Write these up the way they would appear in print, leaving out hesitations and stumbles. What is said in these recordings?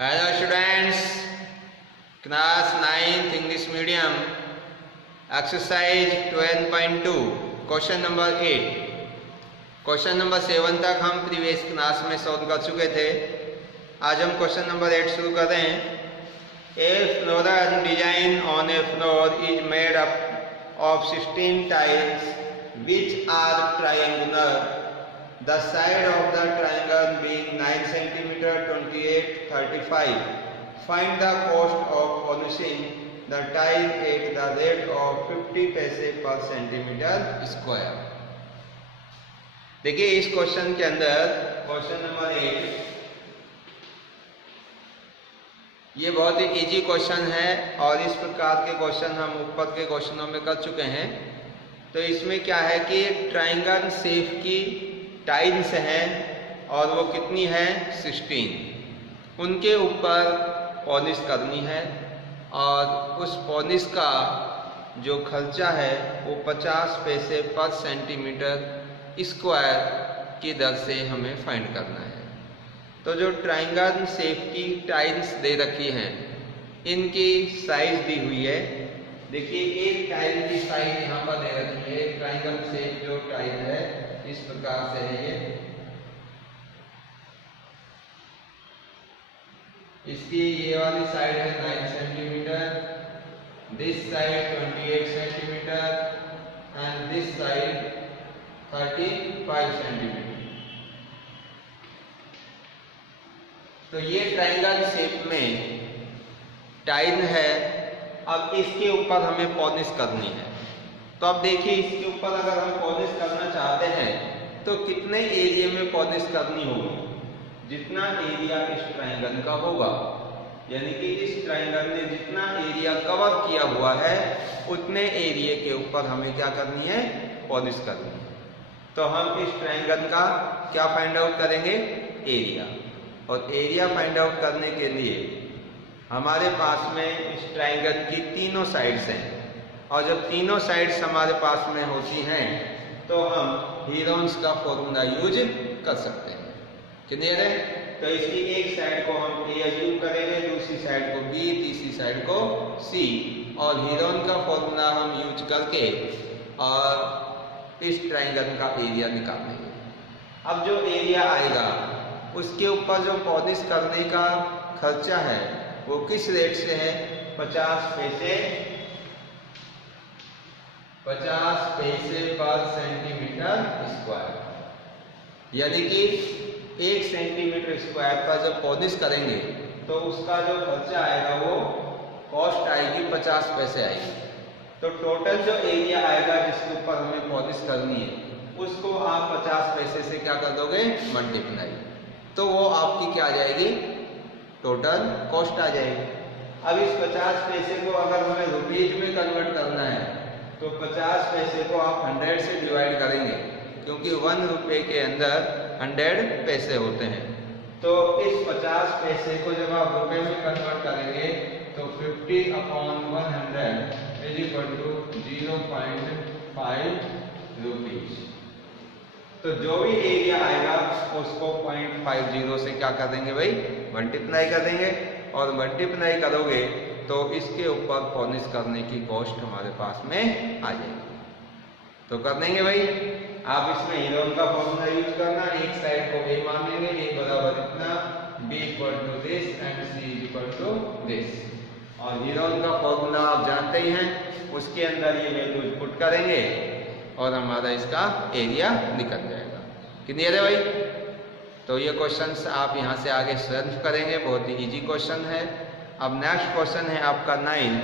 Hello students, class 9th English medium, exercise 12.2, question number 8। Question number 7 तक हम previous class में solve कर चुके थे। आज हम क्वेश्चन नंबर 8 शुरू कर रहे हैं। A floral design on a floor is made up of 16 tiles which are triangular. The side of the triangle being 9 cm, 28, 35. Find the cost of polishing the tile at the rate of 50 पैसे per centimeter square। देखिए इस question के अंदर question number 8, ये बहुत ही easy question है और इस प्रकार के क्वेश्चन हम ऊपर के क्वेश्चनों में कर चुके हैं। तो इसमें क्या है कि एक ट्राइंगल शेप की टाइल्स हैं और वो कितनी है 16, उनके ऊपर पॉलिश करनी है और उस पॉलिश का जो खर्चा है वो 50 पैसे पर सेंटीमीटर स्क्वायर की दर से हमें फाइंड करना है। तो जो ट्राइंगल शेप की टाइल्स दे रखी हैं इनकी साइज दी हुई है। देखिए एक टाइल की साइज यहाँ पर दे रखी है। ट्राइंगल शेप जो टाइल है इस प्रकार से है ये। इसकी ये वाली साइड है 9 centimetre, this side 28 centimetre and this side 35 centimetre. तो ये ट्राइंगल शेप में टाइल है। अब इसके ऊपर हमें पॉलिश करनी है। तो अब देखिए इसके ऊपर अगर हम पॉलिश करना चाहते हैं तो कितने एरिया में पॉलिश करनी होगी। जितना एरिया इस ट्राइंगल का होगा, यानी कि इस ट्राइंगल ने जितना एरिया कवर किया हुआ है उतने एरिया के ऊपर हमें क्या करनी है, पॉलिश करनी है। तो हम इस ट्राइंगल का क्या फाइंड आउट करेंगे, एरिया। और एरिया फाइंड आउट करने के लिए हमारे पास में इस ट्राइंगल की तीनों साइड्स हैं और जब तीनों साइड्स हमारे पास में होती हैं तो हम हीरोन्स का फॉर्मूला यूज कर सकते हैं। क्लियर है? तो इसकी एक साइड को हम ए अज्यूम करेंगे, दूसरी साइड को बी, तीसरी साइड को सी और हीरोन का फॉर्मूला हम यूज करके और इस ट्राइंगल का एरिया निकाल लेंगे। अब जो एरिया आएगा उसके ऊपर जो पॉलिश करने का खर्चा है वो किस रेट से है, 50 पैसे पर सेंटीमीटर स्क्वायर। यानी कि 1 सेंटीमीटर स्क्वायर का जब पॉलिश करेंगे तो उसका जो खर्चा आएगा वो कॉस्ट आएगी 50 पैसे आएगी। तो टोटल जो एरिया आएगा जिसके ऊपर हमें पॉलिश करनी है उसको आप 50 पैसे से क्या कर दोगे, मल्टीप्लाई। तो वो आपकी क्या आ जाएगी, टोटल कॉस्ट आ जाएगी। अब इस 50 पैसे को अगर हमें रुपीज में कन्वर्ट करना है तो 50 पैसे को आप 100 से डिवाइड करेंगे क्योंकि 1 रुपये के अंदर 100 पैसे होते हैं। तो इस 50 पैसे को जब आप रुपये में कन्वर्ट करेंगे तो 50/100 इज इक्वल टू 0.5 रुपीज। तो जो भी एरिया आएगा उसको 0.50 से क्या कर देंगे भाई, मल्टीप्लाई कर देंगे। और मल्टीप्लाई करोगे तो इसके ऊपर पॉलिश करने की कॉस्ट हमारे पास में आ जाएगी। तो कर देंगे भाई। आप इसमें हीरोन का फॉर्मूला यूज करना, एक साइड को ए मान लेंगे, ए बराबर इतना, B equal to this and C equal to this. और हीरोन का फॉर्मूला आप जानते ही हैं, उसके अंदर ये वैल्यू पुट करेंगे और हमारा इसका एरिया निकल जाएगा। क्लियर है भाई? तो ये क्वेश्चंस आप यहाँ से आगे सॉल्व करेंगे, बहुत ही इजी क्वेश्चन है। अब नेक्स्ट क्वेश्चन है आपका 9,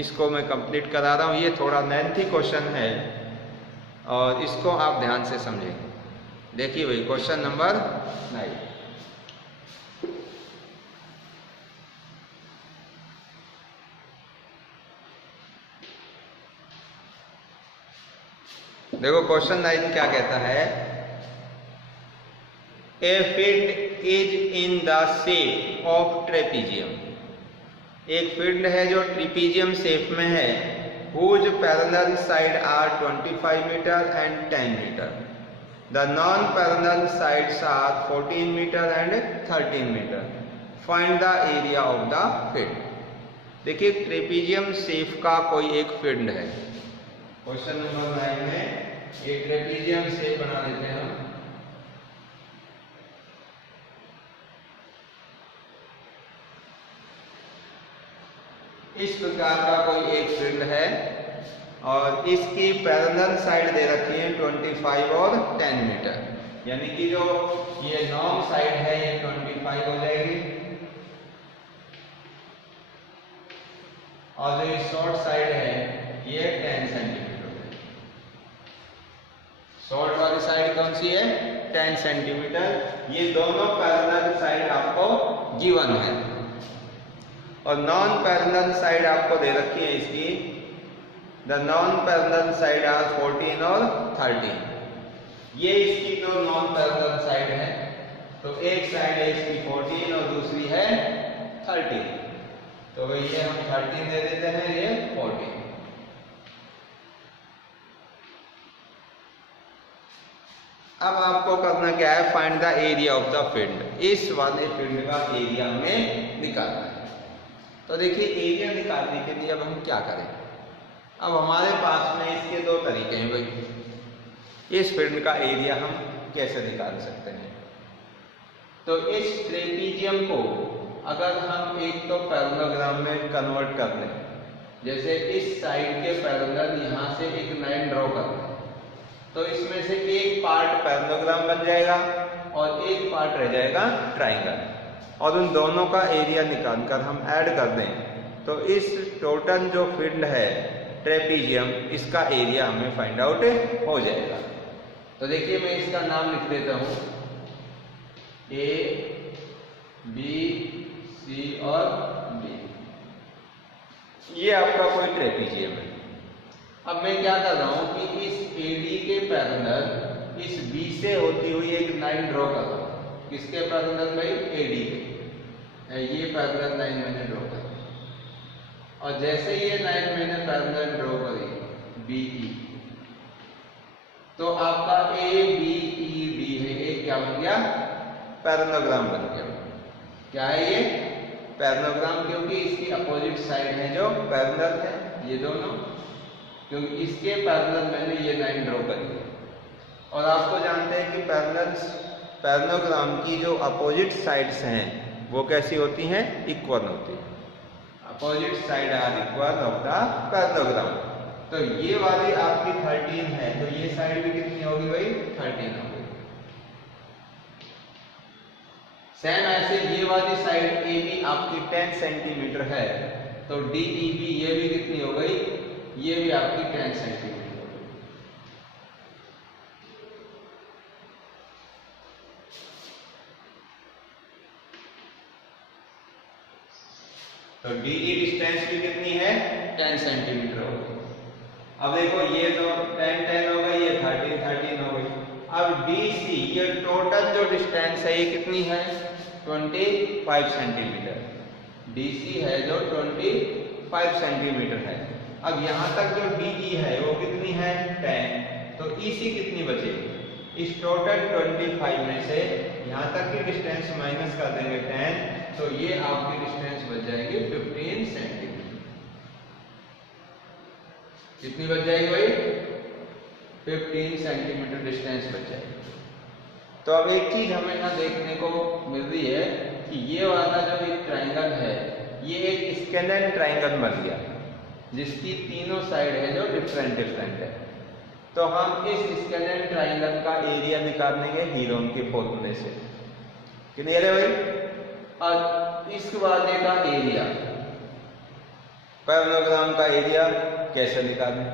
इसको मैं कंप्लीट करा रहा हूँ। ये थोड़ा लेंथी क्वेश्चन है और इसको आप ध्यान से समझेंगे। देखिए भाई क्वेश्चन नंबर 9, देखो क्वेश्चन 9 क्या कहता है, a field is in the shape of trapezium. एक फील्ड है जो ट्रेपीजियम शेप में है, whose parallel side are 25 meter and 10 meter. The non-parallel sides are 14 meter and 13 meter. Find the area of the field. देखिए trapezium shape का कोई एक field है। क्वेश्चन नंबर 9 में एक ट्रेपीजियम शेप बना देते हैं हम। इस प्रकार का कोई एक फील्ड है और इसकी पैरेलल साइड दे रखी है 25 और 10 मीटर, यानी कि जो ये लॉन्ग साइड है ये 25 हो जाएगी और जो ये शॉर्ट साइड है ये 10 सेंटीमीटर हो जाएगी। शॉर्ट वाली साइड कौन सी है? 10 सेंटीमीटर। ये दोनों पैरेलल साइड आपको गिवन है और नॉन पैरेलल साइड आपको दे रखी है इसकी। The non parallel side are 14 और 13। ये इसकी दो नॉन पैरेलल साइड है, तो एक साइड है इसकी 14 और दूसरी है 13, तो ये हम 13 दे देते हैं, ये 14। अब आपको करना क्या है? Find the area of the field. इस वाले फील्ड का एरिया हमें निकालना है। तो देखिए एरिया निकालने के लिए अब हम क्या करें? अब हमारे पास में इसके दो तरीके हैं भाई। इस फील्ड का एरिया हम कैसे निकाल सकते हैं? तो इस ट्रेपीजियम को अगर हम एक तो पैरेललोग्राम में कन्वर्ट कर लें, जैसे इस साइड के पैरेलल यहाँ से एक लाइन ड्रॉ कर लें, तो इसमें से एक पार्ट पैरेललोग्राम बन जाएगा और एक पार्ट रह जाएगा ट्राइंगल, और उन दोनों का एरिया निकालकर हम ऐड कर दें तो इस टोटल जो फील्ड है ट्रेपीजियम, इसका एरिया हमें फाइंड आउट हो जाएगा। तो देखिए मैं इसका नाम लिख देता हूं, ए बी सी और डी। ये आपका कोई ट्रेपीजियम है। अब मैं क्या कर रहा हूं कि इस एडी के पैरेलल इस बी से होती हुई एक लाइन ड्रॉ कर रहा हूं। किसके पैरेलल भाई? एडी के। ये पैरेलल लाइन मैंने ड्रॉ करी और जैसे ये लाइन मैंने पैरेलल ड्रॉ करी बीई, तो आपका ए बी ई डी है, ये क्या बन गया? पैरेललोग्राम बन गया। क्या है ये? पैरेललोग्राम, क्योंकि इसकी अपोजिट साइड है जो पैरेलल है, ये दोनों, क्योंकि इसके पैरेलल मैंने ये लाइन ड्रॉ करी है। और आपको जानते हैं कि पैरेललोग्राम की जो अपोजिट साइड्स हैं वो कैसी होती हैं? इक्वल होती है। Opposite side are equal of the parallelogram. तो ये वाली आपकी 13 है, तो ये साइड भी कितनी होगी भाई? 13 होगी। सेम ऐसे ये वाली साइड ए बी आपकी 10 सेंटीमीटर है, तो डी ई बी ये भी कितनी हो गई? ये भी आपकी 10 सेंटीमीटर। तो DE डिस्टेंस भी कितनी है? 10 सेंटीमीटर हो गई। अब देखो ये तो 10 हो गई, ये 13 हो गई। अब DC ये टोटल जो डिस्टेंस है ये कितनी है? 25 सेंटीमीटर। DC है जो 25 सेंटीमीटर है। अब यहाँ तक जो DE है वो कितनी है? 10। तो EC कितनी बचेगी? इस टोटल 25 में से यहाँ तक की डिस्टेंस माइनस कर देंगे 10, तो ये आपकी डिस्टेंस बच जाएगी 15 सेंटीमीटर। कितनी बच जाएगी भाई? 15 सेंटीमीटर डिस्टेंस बच जाएगी। तो अब एक चीज हमें यहाँ देखने को मिल रही है कि ये वाला जो एक ट्राइंगल है ये एक स्केलेटन ट्राइंगल बन गया, जिसकी तीनों साइड है जो डिफरेंट है। तो हम इस स्केलेटन ट्राइंगल का एरिया निकाल लेंगे हीरोन के फॉर्मूले से। क्लियर है भाई? और इस वाले का एरिया, पैरेललोग्राम का एरिया कैसे निकालें?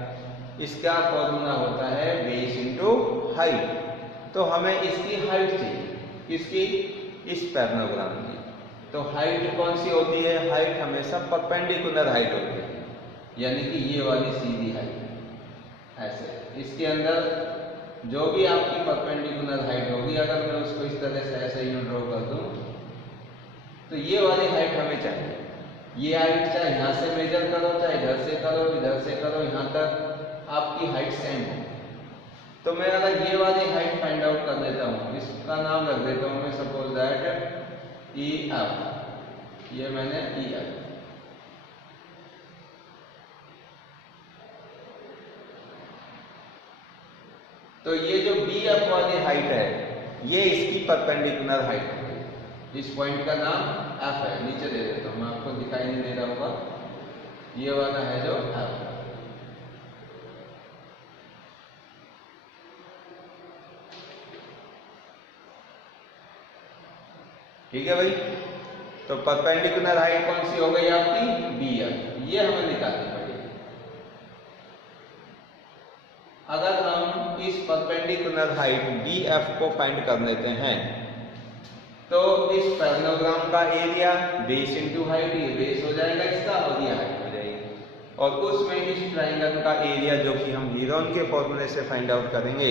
इसका फॉर्मूला होता है बेस इनटू हाइट। तो हमें इसकी हाइट चाहिए, किसकी? इस पैरेललोग्राम की। तो हाइट कौन सी होती है? हाइट हमेशा परपेंडिकुलर हाइट होती है, यानी कि ये वाली सीधी हाइट। ऐसे इसके अंदर जो भी आपकी परपेंडिकुलर हाइट होगी, अगर मैं उसको इस तरह से ऐसे ही ड्रॉ कर दूं, तो ये वाली हाइट हमें चाहिए। ये हाइट चाहे यहाँ से मेजर करो, चाहे इधर से करो, इधर से करो, यहाँ तक आपकी हाइट सेम हो। तो मैं अगर ये वाली हाइट फाइंड आउट कर देता हूँ, इसका नाम रख देता हूँ मैं, सपोज दैट ई एफ। ये मैंने किया। तो ये जो बी एफ वाली हाइट है ये इसकी परपेंडिकुलर हाइट है। इस पॉइंट का नाम एफ है, नीचे दे देता हूं मैं, आपको दिखाई नहीं दे रहा होगा, ये वाला है जो एफ। ठीक है भाई। तो परपेंडिकुलर हाइट कौन सी हो गई आपकी, बी एफ, ये हमें निकालनी पड़ेगी। अगर हम इस परपेंडिकुलर हाइट बी एफ को फाइंड कर लेते हैं तो इस पैरेललोग्राम का एरिया बेस इनटू हाइट, ये बेस हो जाएगा इसका और ये हाइट हो जाएगी, और उसमें इस ट्राइंगल का एरिया जो कि हम हीरोन के फॉर्मूले से फाइंड आउट करेंगे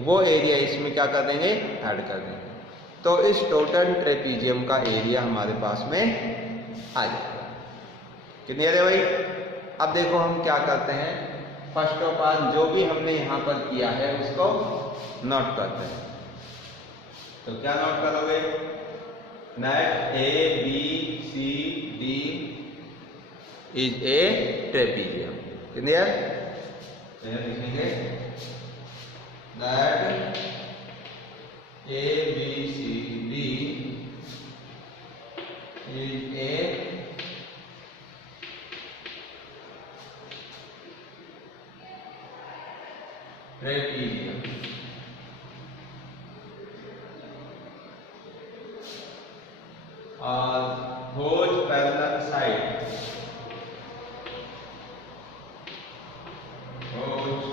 वो एरिया इसमें क्या कर देंगे, ऐड कर देंगे। तो इस टोटल ट्रेपीजियम का एरिया हमारे पास में आ जाएगा। क्लियर है भाई। अब देखो हम क्या करते हैं, फर्स्ट ऑफ ऑल जो भी हमने यहाँ पर किया है उसको नोट करते हैं। तो क्या नोट करोगे, net A B C D is a trapezium. Clear, लिखेंगे that A B C D is a trapezium. और whose parallel side, whose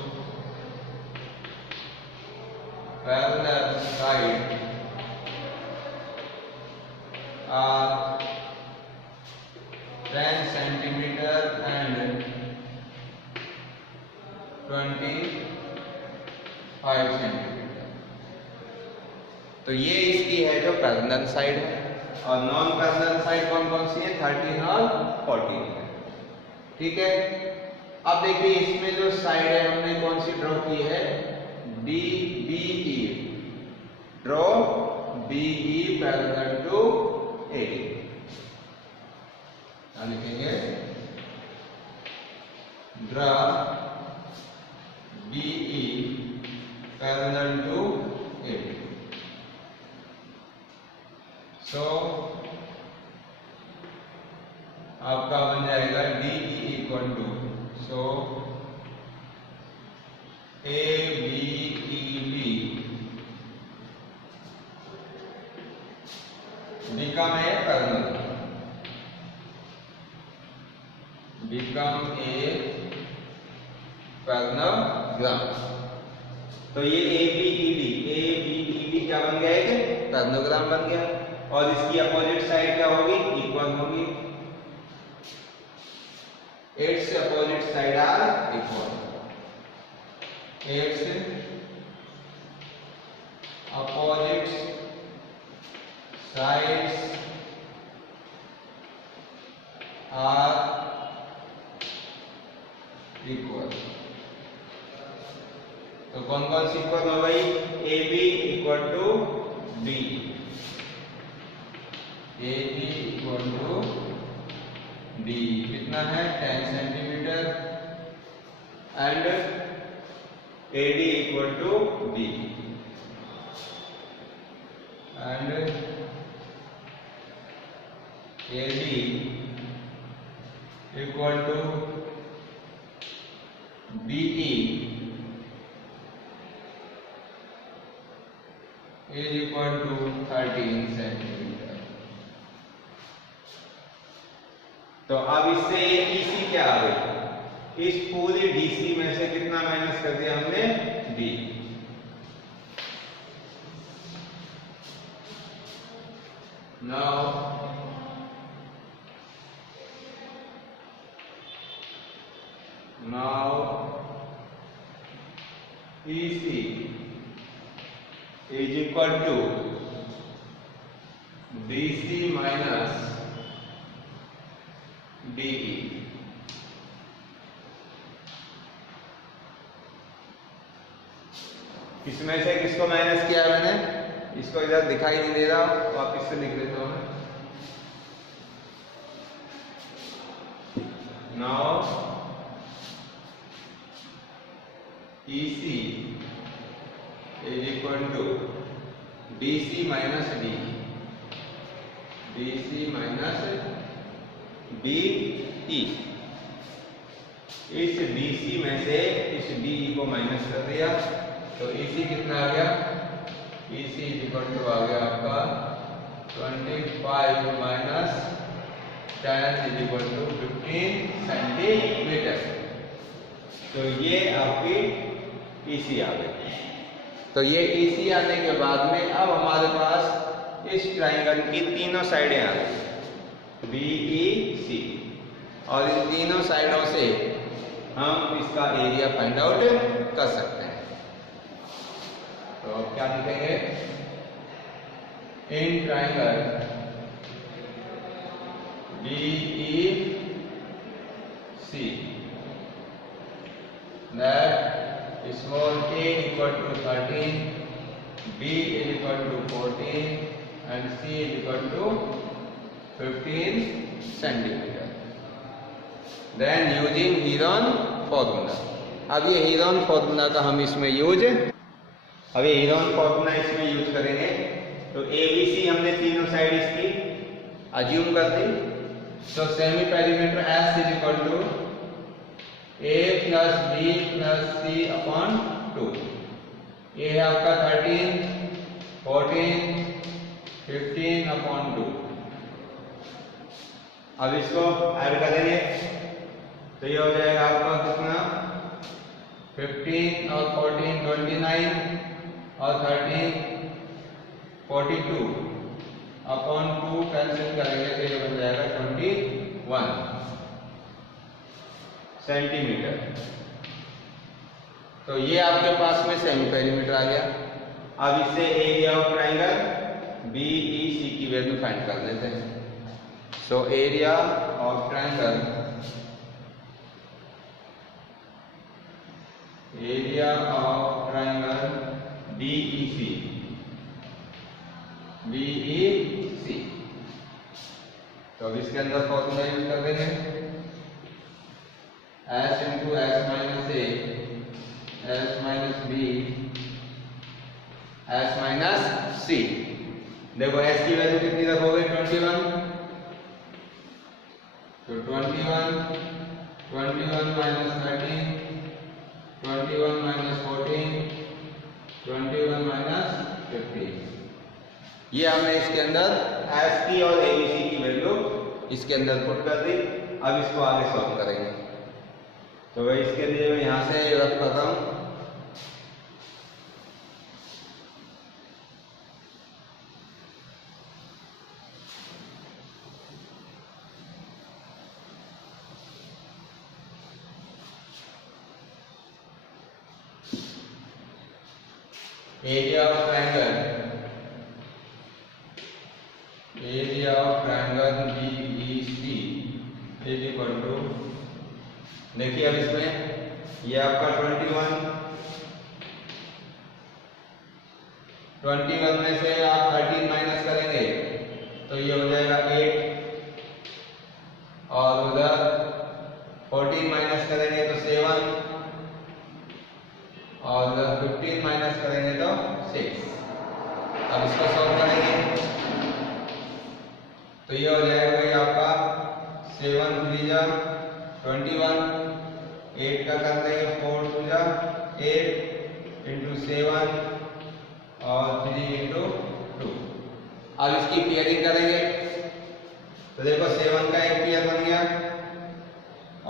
parallel side are 10 centimeter and 25 centimetre. तो ये इसकी है जो पैरेलल साइड है, और नॉन पैरेलल साइड कौन कौन सी है, 13 और 14 है। ठीक है। अब देखिए इसमें जो साइड है हमने कौन सी ड्रॉ की है, D B E, draw B E parallel to A. क्या लिखेंगे, draw B E parallel to A. So आपका बन जाएगा D E equal to, so A B E B become a parallel, become a parallelogram. तो ये ए B E B क्या बन गया, एक पैरेललोग्राम बन गया, और इसकी अपोजिट साइड क्या होगी, इक्वल होगी। 8 से अपोजिट साइड आर इक्वल, 8 से अपोजिट साइड्स आर इक्वल। तो कौन कौन सी इक्वल हो गई, A B equal to B, A B equal to B कितना है 10 centimetre, and A D equal to B, and A D equal to B E is equal to 13 centimetre. तो अब इससे ईसी क्या आ गई, इस पूरी डीसी में से कितना माइनस कर दिया हमने, D. Now EC is equal to DC minus DE। इसमें से किसको माइनस किया मैंने, इसको इधर दिखाई नहीं दे रहा, वापिस से लिख देता हूं मैं। Now EC is equal to BC minus DE. BC minus BE. इस BC में से इस DE को माइनस कर दिया तो EC कितना आ गया? EC is equal to आ गया आपका 25 minus 10 is equal to 15 centimetre. तो ये आपकी EC आ गई। तो ये EC आने के बाद में अब हमारे पास इस ट्राइंगल की तीनों साइडें आ गई BEC, और इन तीनों साइडों से हम इसका एरिया फाइंड आउट कर सकते हैं। तो क्या लिखेंगे? In triangle BEC that small a equal to 13, b is equal to 14 and c is equal to 15 centimeter. Then using Heron formula. अब ये Heron formula का हम इसमें यूज करेंगे। तो ABC हमने तीनों साइड इसकी अज्यूम कर दी। तो semi perimeter S is equal to A plus B plus C upon 2। ये है आपका 13, 14, 15 अपॉन 2। अब इसको ऐड करेंगे तो ये हो जाएगा आपका कितना? 15 और 14 29 और 13 42 अपॉन 2 कैंसिल करेंगे तो ये बन जाएगा 21 सेंटीमीटर। तो ये आपके पास में सेमी पेरीमीटर आ गया। अब इससे एरिया ऑफ ट्राइंगल BEC की वैल्यू फाइंड कर लेते हैं। So area of triangle BEC तो अब इसके अंदर फॉर्मूला यूज कर देंगे S into S minus A, S minus B, S minus C। देखो S की वैल्यू कितनी रखोगे? 21। तो 21 minus 13, 21 minus 14, 21 minus 15। ये हमने इसके अंदर S की और ABC की वैल्यू इसके अंदर पुट कर दी। अब इसको आगे सॉल्व करेंगे। तो वही इसके लिए मैं यहाँ से रख करता हूँ। Area of triangle BEC is equal to, देखिए अब इसमें ये आपका 21 में से आप 13 माइनस करेंगे तो ये हो जाएगा 8, और उधर 14 माइनस करेंगे तो 7, और उधर 15 माइनस करेंगे तो 6। अब इसको सॉल्व करेंगे तो ये हो जाएगा ये आपका 7 3 जा 21, 8 का कर देंगे 4 2 जा 8 इंटू 7 और 3 इंटू 2। अब इसकी पेयरिंग करेंगे तो देखो 7 का एक पेयर बन गया,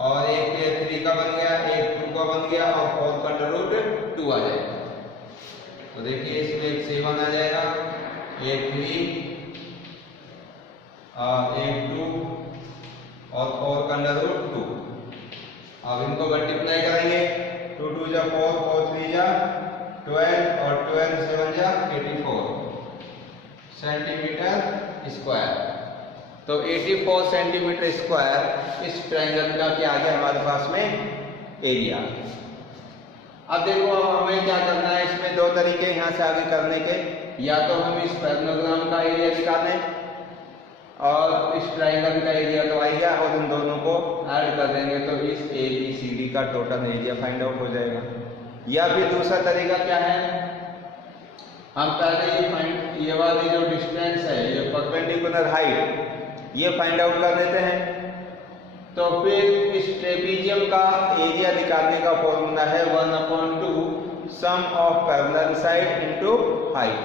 और एक पेयर 3 का बन गया, एक 2 का बन गया, और 4 का अंडर रूट 2 आ जाएगा। तो देखिए इसमें एक 7 आ जाएगा, एक 3 और एक 2 और 4 का अंडर रूट 2। अब इनको मल्टीप्लाई करेंगे 2 2 जा 4, 4 3 जा 12 और 12 7 जा 84 सेंटीमीटर स्क्वायर। तो 84 सेंटीमीटर स्क्वायर इस ट्रायंगल का क्या आ गया हमारे पास में एरिया। अब देखो अब हमें क्या करना है, इसमें दो तरीके यहाँ से आगे करने के, या तो हम इस पैरेललोग्राम का एरिया निकालें और इस ट्राइंगल का एरिया तो आ गया, और इन दोनों को ऐड कर देंगे तो इस ABCD का टोटल एरिया फाइंड आउट हो जाएगा। या फिर दूसरा तरीका क्या है, हम पहले ये वाली जो डिस्टेंस है, ये परपेंडिकुलर हाइट, ये फाइंड आउट कर देते हैं। तो फिर इस ट्रेपीजियम का एरिया निकालने का फॉर्मूला है 1/2 sum of parallel side into height.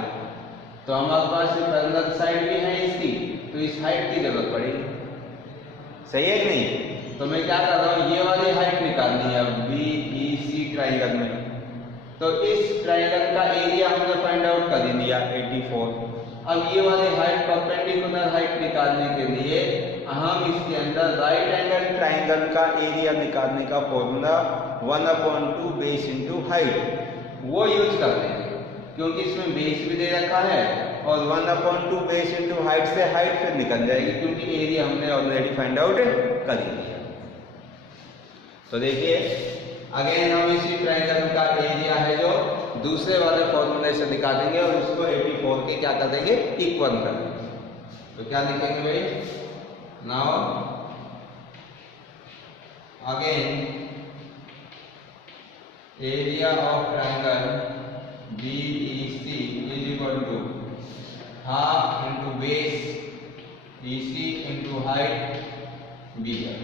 तो हमारे पास ये पैरेलल साइड भी है इसकी, तो इस हाइट की जरूरत पड़ेगी, सही है कि नहीं? तो मैं क्या कर रहा हूँ, ये वाली हाइट निकालनी है BEC ट्राइंगल में। तो इस ट्राइंगल का एरिया हमने फाइंड आउट कर दिया 84। अब ये वाली हाइट परपेंडिकुलर हाइट निकालने के लिए हम इसके अंदर राइट एंगल ट्राइंगल का एरिया निकालने का फॉर्मूला 1/2 बेस इनटू हाइट वो यूज कर लेंगे, क्योंकि इसमें बेस भी दे रखा है और 1/2 बेस इनटू हाइट से हाइट फिर निकल जाएगी, क्योंकि एरिया हमने ऑलरेडी फाइंड आउट कर लिया। तो देखिए अगेन हम इसी ट्राइंगल का एरिया है जो दूसरे वाले फॉर्मूले से निकालेंगे और उसको 84 के क्या कर देंगे, इक्वल कर देंगे। तो क्या लिखेंगे भाई, now again area of triangle BEC is equal to half into base EC into height BF।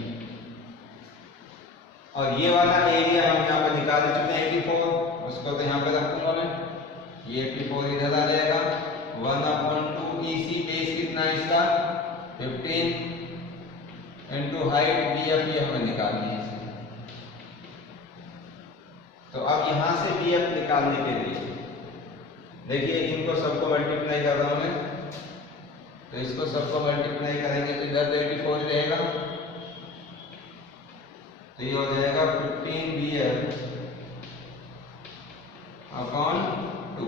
और ये वाला एरिया हम यहाँ पर निकाल चुके हैं 84, उसको तो यहाँ पे रख दूंगा मैं, ये 84 इधर आ जाएगा। 1/2 EC बेस कितना है इसका 15 इंटू हाइट BF, ये हमें निकालनी है इसमें। तो अब यहाँ से BF निकालने के लिए देखिए इनको सबको मल्टीप्लाई कर रहा हूँ मैं, तो इसको सबको मल्टीप्लाई करेंगे तो इधर 84 रहेगा, तो ये हो जाएगा 15 BF अपॉन 2।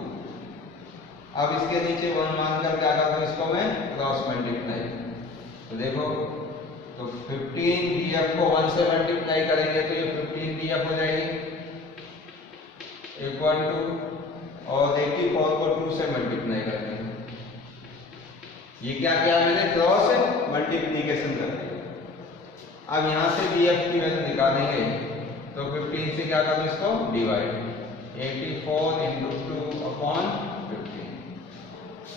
अब इसके नीचे 1 मानकर क्या करता हूँ, इसको मैं क्रॉस मल्टीप्लाई। तो देखो, तो 15 BF को 1 से मल्टीप्लाई करेंगे तो ये 15 BF हो जाएगी इक्वल टू, और 84 को 2 से मल्टीप्लाई करेंगे। ये क्या किया मैंने, क्रॉस मल्टीप्लीकेशन कर दिया। अब यहाँ से BF की वैल्यू निकालेंगे तो 15 से क्या करूँ, इसको डिवाइड, 84 इंटू 2 अपॉन 15।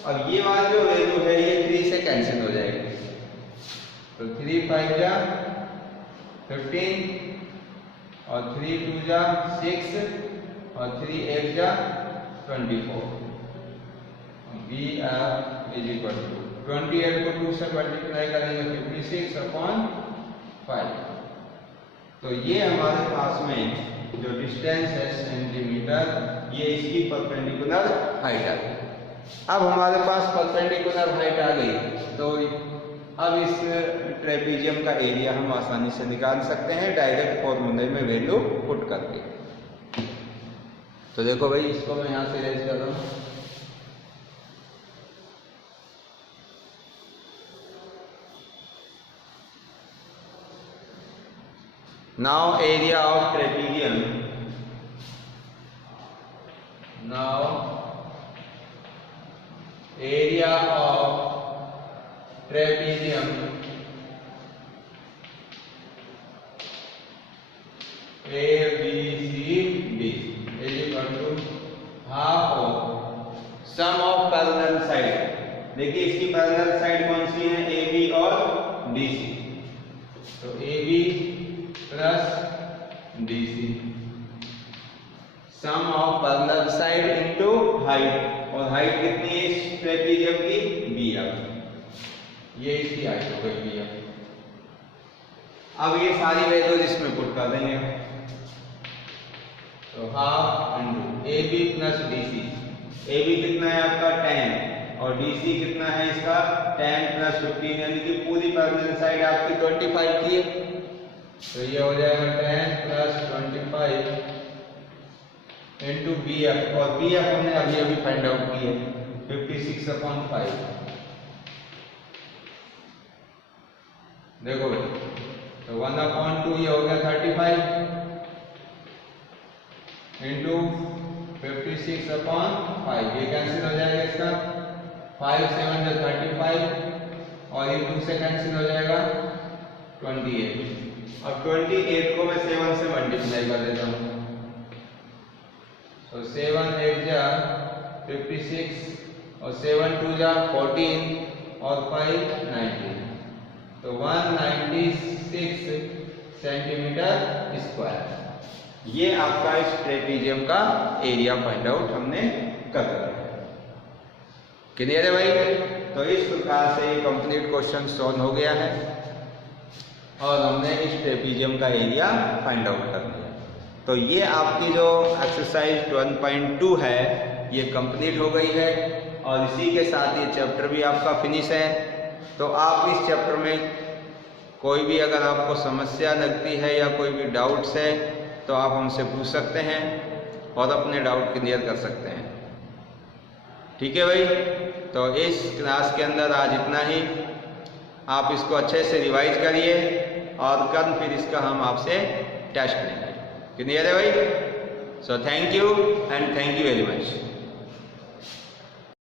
अब ये वाली जो वैल्यू है ये 3 से कैंसिल हो जाएगी, तो 3 5 जा 15 और 3 2 जा 6 और 3 8 जा 24। BF इज इक्वल टू 28 को 2 से मल्टीप्लाई करेंगे 56 अपॉन 5। तो ये हमारे पास में जो डिस्टेंस है सेंटीमीटर, ये इसकी परपेंडिकुलर हाइट आ गई। अब हमारे पास परपेंडिकुलर हाइट आ गई, तो अब इस ट्रेपीजियम का एरिया हम आसानी से निकाल सकते हैं डायरेक्ट फॉर्मूले में वैल्यू पुट करके। तो देखो भाई, इसको मैं यहाँ से रेज कर रहा हूँ। Now area of trapezium. Now area of trapezium ABCD is equal to half of sum of parallel side। देखिए इसकी पैरेलल साइड कौन सी है, AB और DC। तो AB plus DC, sum of parallel side into height, और height कितनी है इस ट्रेपीजियम की, BF, ये इसकी हाइट हो गई BF। अब ये सारी वैल्यूज इसमें पुट कर देंगे, तो half into AB plus DC। AB कितना है आपका 10 और DC कितना है इसका 10 प्लस 15, यानी कि पूरी पैरेलल साइड आपकी 25 की है, तो ये हो जाएगा 10 प्लस 25 इंटू BF, और BF हमने अभी अभी फाइंड आउट की है 56/5। देखो भाई, तो 1/2 ये हो गया 35 इंटू 56/5, ये कैंसिल हो जाएगा इसका, 5 7 35 और ये 2 से कैंसिल हो जाएगा 28। अब 28 को मैं 7 से मल्टीप्लाई कर देता हूँ। तो 7 8 जा 56 और 7 2 जा 14 और 5 19, तो 196 सेंटीमीटर स्क्वायर। ये आपका इस ट्रेपीजियम का एरिया फाइंड आउट हमने कर दिया। क्लियर है भाई? तो इस प्रकार से कंप्लीट क्वेश्चन सॉल्व हो गया है और हमने इस ट्रेपीजियम का एरिया फाइंड आउट कर लिया। तो ये आपकी जो एक्सरसाइज 1.2 है ये कंप्लीट हो गई है और इसी के साथ ये चैप्टर भी आपका फिनिश है। तो आप इस चैप्टर में कोई भी अगर आपको समस्या लगती है या कोई भी डाउट्स है तो आप हमसे पूछ सकते हैं और अपने डाउट क्लियर कर सकते हैं। ठीक है भाई? तो इस क्लास के अंदर आज इतना ही। आप इसको अच्छे से रिवाइज करिए और कल फिर इसका हम आपसे टेस्ट लेंगे। क्लियर है भाई? So thank you and thank you very much.